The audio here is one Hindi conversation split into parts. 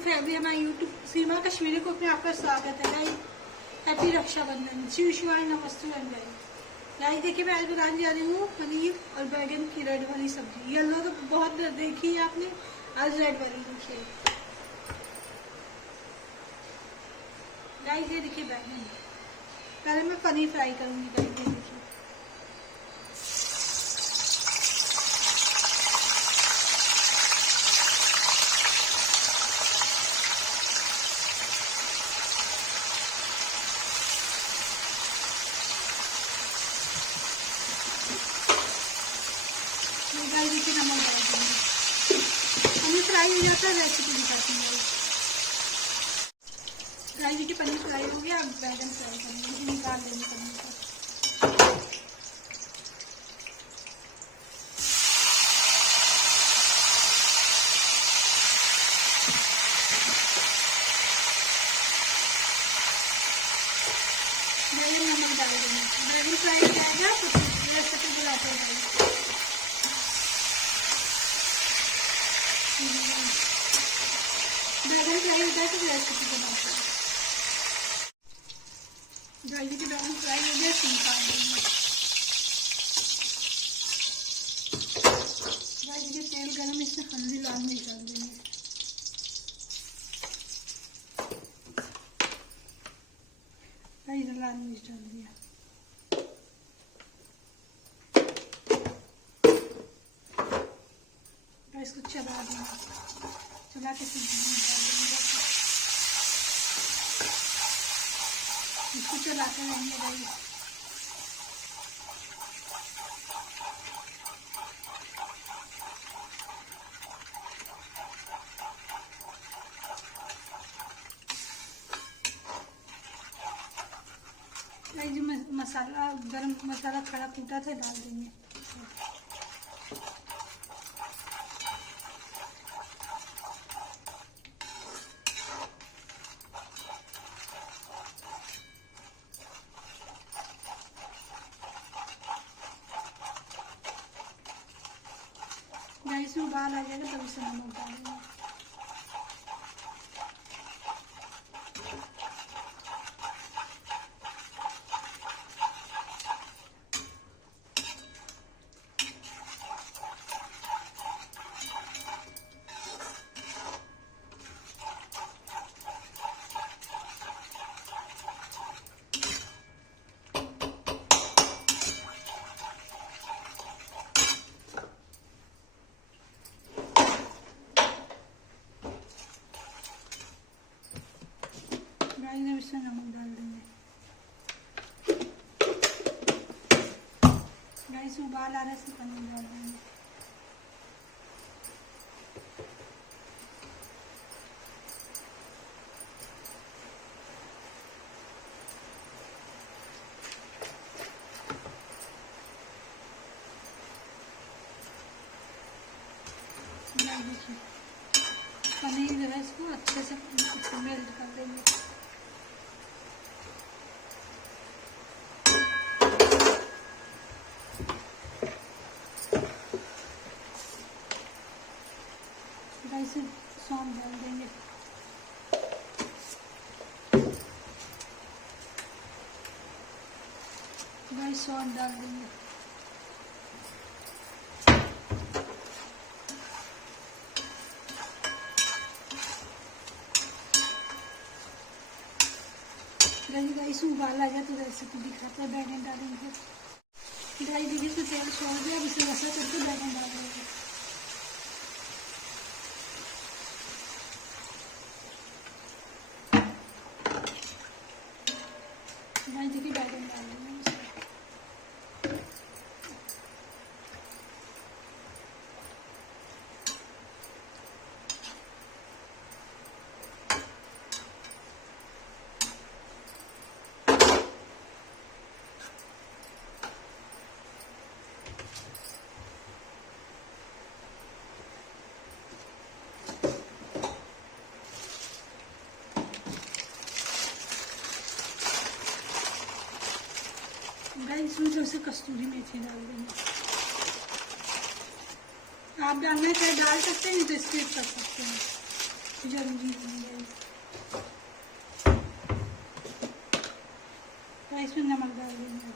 फैमिली, हमारे यूट्यूब सीमा कश्मीरी कुक में आपका स्वागत है गाइस। हैप्पी रक्षाबंधन, शिव शिवाय, नमस्ते गाइस। देखिए मैं आज बनाने जा रही हूँ पनीर और बैगन की रेड वाली सब्जी। येलो तो बहुत देखी है आपने, आज रेड वाली देखिए गाइस। ये देखिए बैगन, पहले मैं पनीर फ्राई करूंगी गाइस। ये देखिए देखिए नमक डाल देंगे। पनीर फ्राई हो जाता है, रेसिपी दिखाती हूँ गाइस। देखिए पनीर फ्राई हो गया, अब बैगन फ्राई करेंगे, निकाल देंगे पनीर को। बैगन नमक डाल देंगे, बैगन फ्राई हो जाएगा तो रेसिपी बुलाते हैं। बैगन फ्राई हो जाए तो रेसिपी बनाते हैं। गाइस के बैगन फ्राई हो गया, निकाल देंगे। गाइस के तेल गरम, इसमें हल्दी लाल मिर्च डाल देंगे। गाइस लाल मिर्च डाल दिया। गाइस को चला देंगे, चला के इसको चलाते रहेंगे गाइस। गाइस जो मसाला, गरम मसाला खड़ा कूटा था डाल देंगे। गाइस में उबाल आ जाएगा तब इसे नमक डालेंगे। गाइस अब इसमें नमक डाल देंगे। गाइस उबाल आ रहा है, इसमें पनीर डाल देंगे। देखिए पनीर जो है इसको अच्छे से मेल्ट कर देंगे। गाइस सौंफ डाल देंगे। गाइस सौंफ डाल देंगे। गाइस उबाल आ गया तो रेसिपी दिखाते हैं, बैगन डालेंगे। गाइस देखिए तो तेल छोड़ दिया, अब इसे मसला करके बैगन डाल देंगे। गाइस देखिए बैगन डाल देंगे। गाइस इसमें थोड़ी सी कस्तूरी मेथी डाल देंगे। आप डालना चाहे डाल सकते हैं, नहीं तो स्किप कर सकते हैं। जरूरी नहीं है। इसमें नमक डाल देंगे।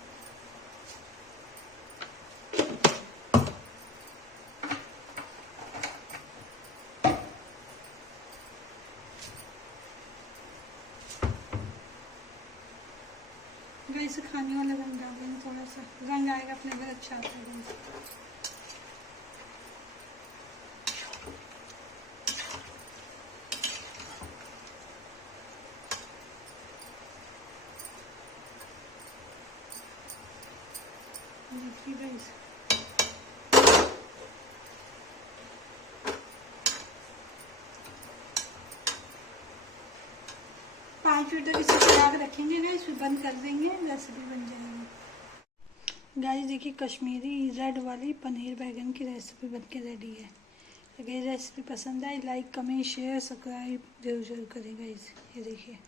गैस खाने वाला रंग डाल देंगे, थोड़ा सा रंग आएगा अपने घर अच्छा आता है। देखिए गाइस, पाँच मिनट तक इसे चला के रखेंगे गाइस, फिर बंद कर देंगे, रेसिपी बन जाएगी। गाइस देखिए, कश्मीरी रेड वाली पनीर बैगन की रेसिपी बन के रेडी है। अगर ये रेसिपी पसंद आई, लाइक कमेंट शेयर सब्सक्राइब जरूर करें गाइस। ये देखिए।